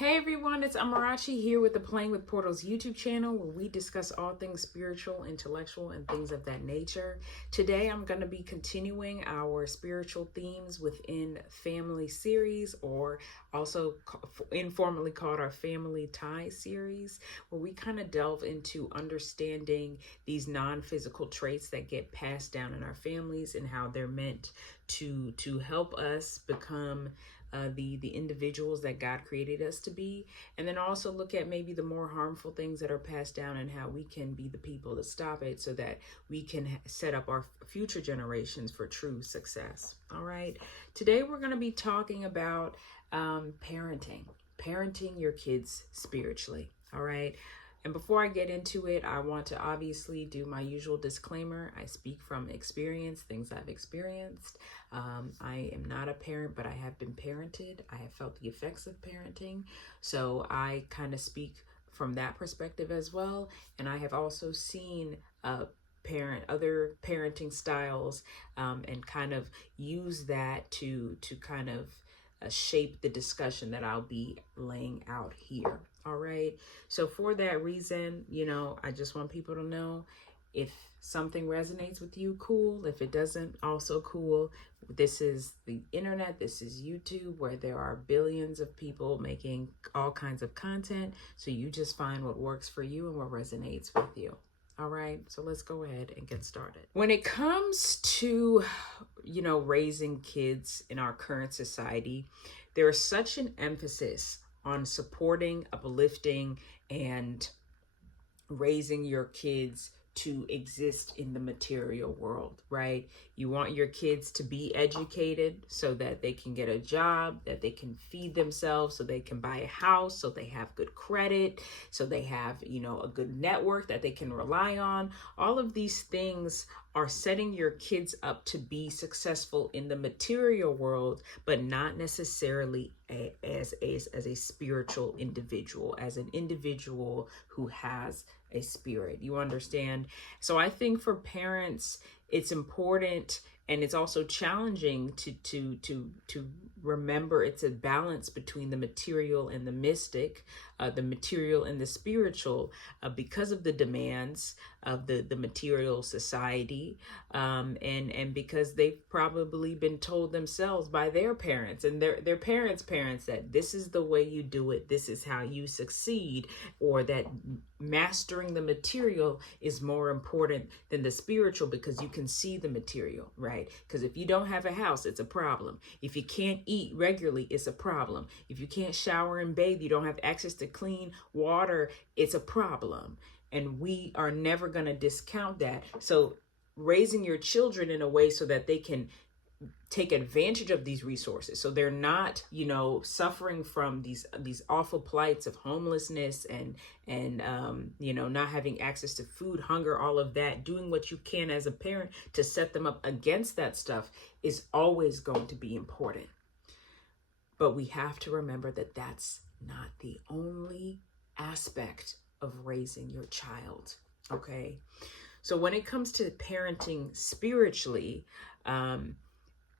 Hey everyone, it's Amarachi here with the Playing with Portals YouTube channel where we discuss all things spiritual, intellectual, and things of that nature. Today I'm going to be continuing our spiritual themes within family series, or also informally called our Family Ties series, where we kind of delve into understanding these non-physical traits that get passed down in our families and how they're meant to help us become the individuals that God created us to be, and then also look at maybe the more harmful things that are passed down and how we can be the people to stop it so that we can set up our future generations for true success. All right. Today we're going to be talking about parenting your kids spiritually. All right. And before I get into it, I want to obviously do my usual disclaimer. I speak from experience, things I've experienced. I am not a parent, but I have been parented. I have felt the effects of parenting. So I kind of speak from that perspective as well. And I have also seen other parenting styles and kind of use that to kind of shape the discussion that I'll be laying out here. All right. So for that reason, I just want people to know, if something resonates with you, cool. If it doesn't, also cool. This is the internet. This is YouTube, where there are billions of people making all kinds of content. So you just find what works for you and what resonates with you. All right, so let's go ahead and get started. When it comes to, raising kids in our current society, there is such an emphasis on supporting, uplifting, and raising your kids to exist in the material world, right? You want your kids to be educated so that they can get a job, that they can feed themselves, so they can buy a house, so they have good credit, so they have, a good network that they can rely on. All of these things are setting your kids up to be successful in the material world, but not necessarily as a spiritual individual, as an individual who has a spirit. You understand? So I think for parents, it's important, and it's also challenging to remember it's a balance between the material and the mystic, the material and the spiritual, because of the demands of the material society, and because they've probably been told themselves by their parents and their parents' parents that this is the way you do it, this is how you succeed, or that mastering the material is more important than the spiritual because you can see the material, right? Because if you don't have a house, it's a problem. If you can't eat regularly, it's a problem. If you can't shower and bathe, you don't have access to clean water, it's a problem. And we are never going to discount that. So raising your children in a way so that they can take advantage of these resources, so they're not, suffering from these awful plights of homelessness and not having access to food, hunger, all of that. Doing what you can as a parent to set them up against that stuff is always going to be important. But we have to remember that that's not the only aspect of raising your child. Okay. So when it comes to parenting spiritually,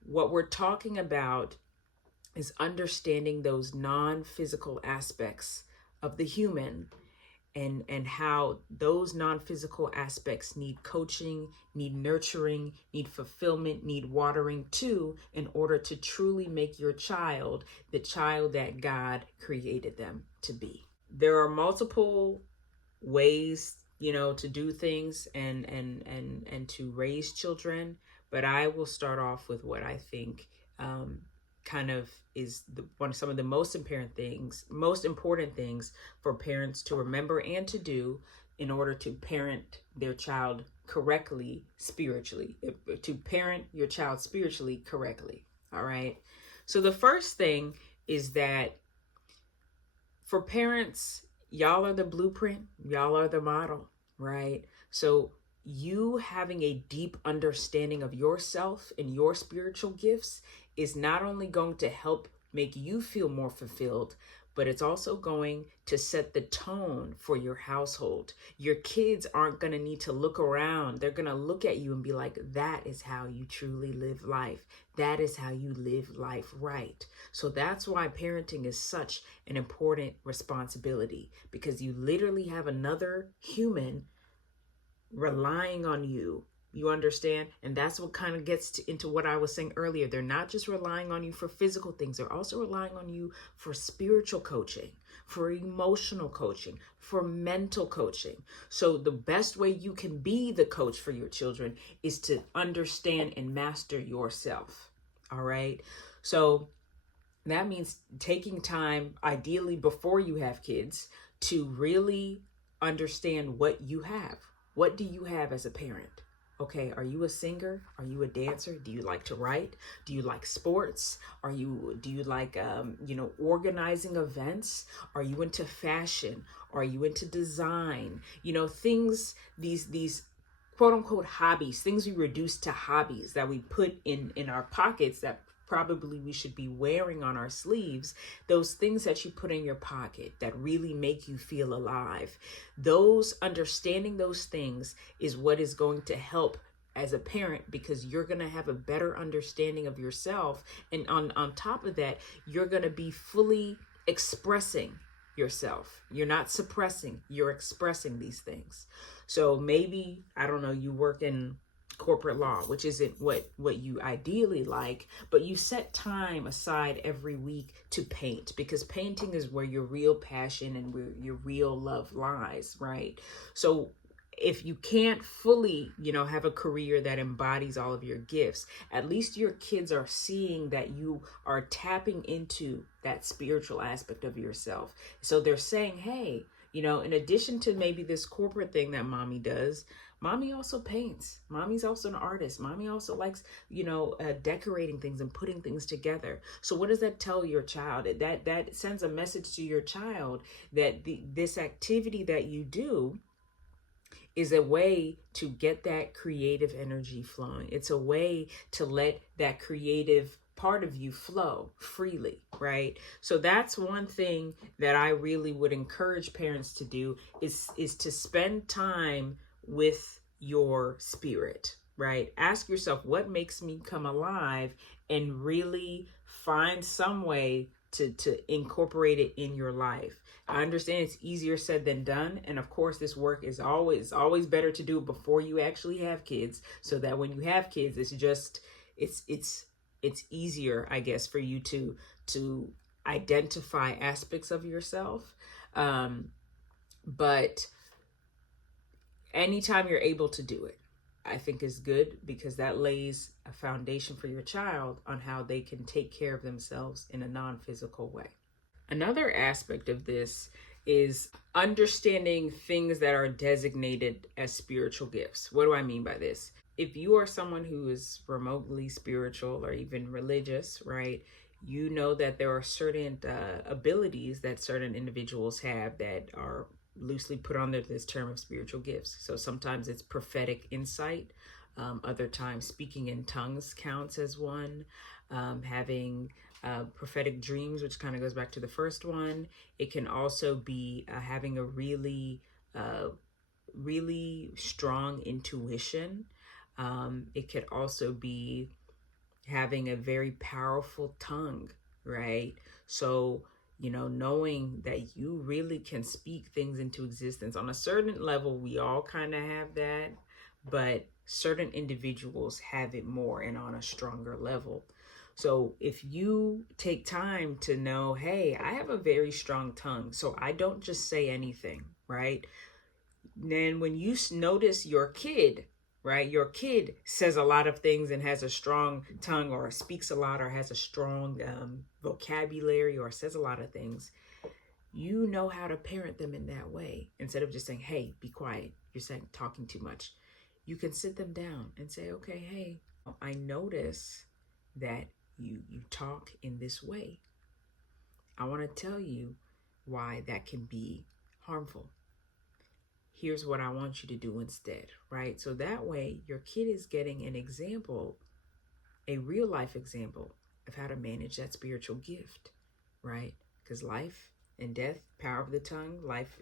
what we're talking about is understanding those non-physical aspects of the human, and how those non-physical aspects need coaching, need nurturing, need fulfillment, need watering too, in order to truly make your child the child that God created them to be. There are multiple ways, to do things and to raise children, but I will start off with what I think kind of is some of the most important things for parents to remember and to do in order to parent their child correctly spiritually, to parent your child spiritually correctly. All right. So the first thing is that for parents, y'all are the blueprint, y'all are the model, right? So you having a deep understanding of yourself and your spiritual gifts is not only going to help make you feel more fulfilled, but it's also going to set the tone for your household. Your kids aren't going to need to look around. They're going to look at you and be like, that is how you truly live life. That is how you live life right. So that's why parenting is such an important responsibility, because you literally have another human relying on you. You understand? And that's what kind of gets into what I was saying earlier. They're not just relying on you for physical things, they're also relying on you for spiritual coaching, for emotional coaching, for mental coaching. So the best way you can be the coach for your children is to understand and master yourself. All right. So that means taking time, ideally before you have kids, to really understand what you have. What do you have as a parent? Okay, are you a singer? Are you a dancer? Do you like to write? Do you like sports? Do you like organizing events? Are you into fashion? Are you into design? Things, these quote unquote hobbies, things we reduce to hobbies that we put in our pockets, that probably we should be wearing on our sleeves. Those things that you put in your pocket that really make you feel alive, those, understanding those things is what is going to help as a parent, because you're going to have a better understanding of yourself. And on top of that, you're going to be fully expressing yourself. You're not suppressing, you're expressing these things. So maybe, I don't know, you work in corporate law, which isn't what you ideally like, but you set time aside every week to paint, because painting is where your real passion and where your real love lies, right? So if you can't fully, have a career that embodies all of your gifts, at least your kids are seeing that you are tapping into that spiritual aspect of yourself. So they're saying, hey, in addition to maybe this corporate thing that mommy does, mommy also paints. Mommy's also an artist. Mommy also likes, decorating things and putting things together. So what does that tell your child? That sends a message to your child that this activity that you do is a way to get that creative energy flowing. It's a way to let that creative part of you flow freely, right? So that's one thing that I really would encourage parents to do, is to spend time with your spirit, right? Ask yourself, what makes me come alive, and really find some way to incorporate it in your life. I understand it's easier said than done. And of course, this work is always better to do it before you actually have kids, so that when you have kids, it's easier, I guess, for you to identify aspects of yourself. But anytime you're able to do it, I think is good, because that lays a foundation for your child on how they can take care of themselves in a non-physical way. Another aspect of this is understanding things that are designated as spiritual gifts. What do I mean by this? If you are someone who is remotely spiritual or even religious, right, you know that there are certain abilities that certain individuals have that are loosely put under this term of spiritual gifts. So sometimes it's prophetic insight. Other times speaking in tongues counts as one. Having prophetic dreams, which kind of goes back to the first one. It can also be having a really strong intuition. It could also be having a very powerful tongue, right? So, knowing that you really can speak things into existence. On a certain level, we all kind of have that, but certain individuals have it more and on a stronger level. So if you take time to know, hey, I have a very strong tongue, so I don't just say anything, right? Then when you notice your kid, right, your kid says a lot of things and has a strong tongue, or speaks a lot, or has a strong vocabulary, or says a lot of things, you know how to parent them in that way. Instead of just saying, hey, be quiet, you're talking too much. You can sit them down and say, okay, hey, I notice that you talk in this way. I want to tell you why that can be harmful. Here's what I want you to do instead, right? So that way your kid is getting an example, a real life example of how to manage that spiritual gift, right? Because life and death, power of the tongue, life,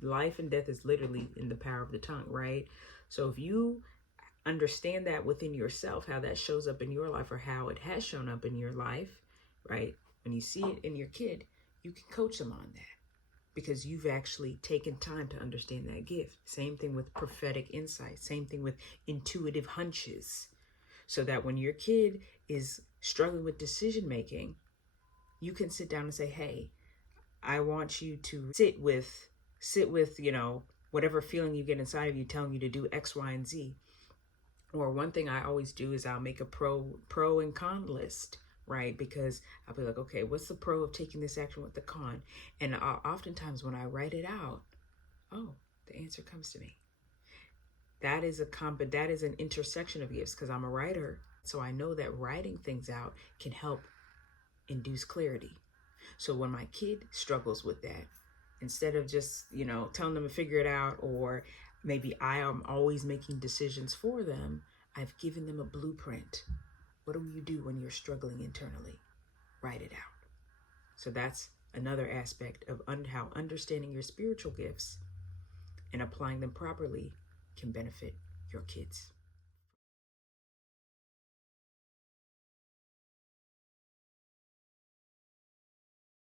life and death is literally in the power of the tongue, right? So if you understand that within yourself, how that shows up in your life or how it has shown up in your life, right? When you see it in your kid, you can coach them on that because you've actually taken time to understand that gift. Same thing with prophetic insight, same thing with intuitive hunches. So that when your kid is struggling with decision making, you can sit down and say, hey, I want you to sit with, whatever feeling you get inside of you telling you to do X, Y, and Z. Or one thing I always do is I'll make a pro and con list, right? Because I'll be like, okay, what's the pro of taking this action with the con? And oftentimes when I write it out, oh, the answer comes to me. That is an intersection of gifts because I'm a writer. So I know that writing things out can help induce clarity. So when my kid struggles with that, instead of just, telling them to figure it out, or maybe I am always making decisions for them, I've given them a blueprint. What do you do when you're struggling internally? Write it out. So that's another aspect of how understanding your spiritual gifts and applying them properly can benefit your kids.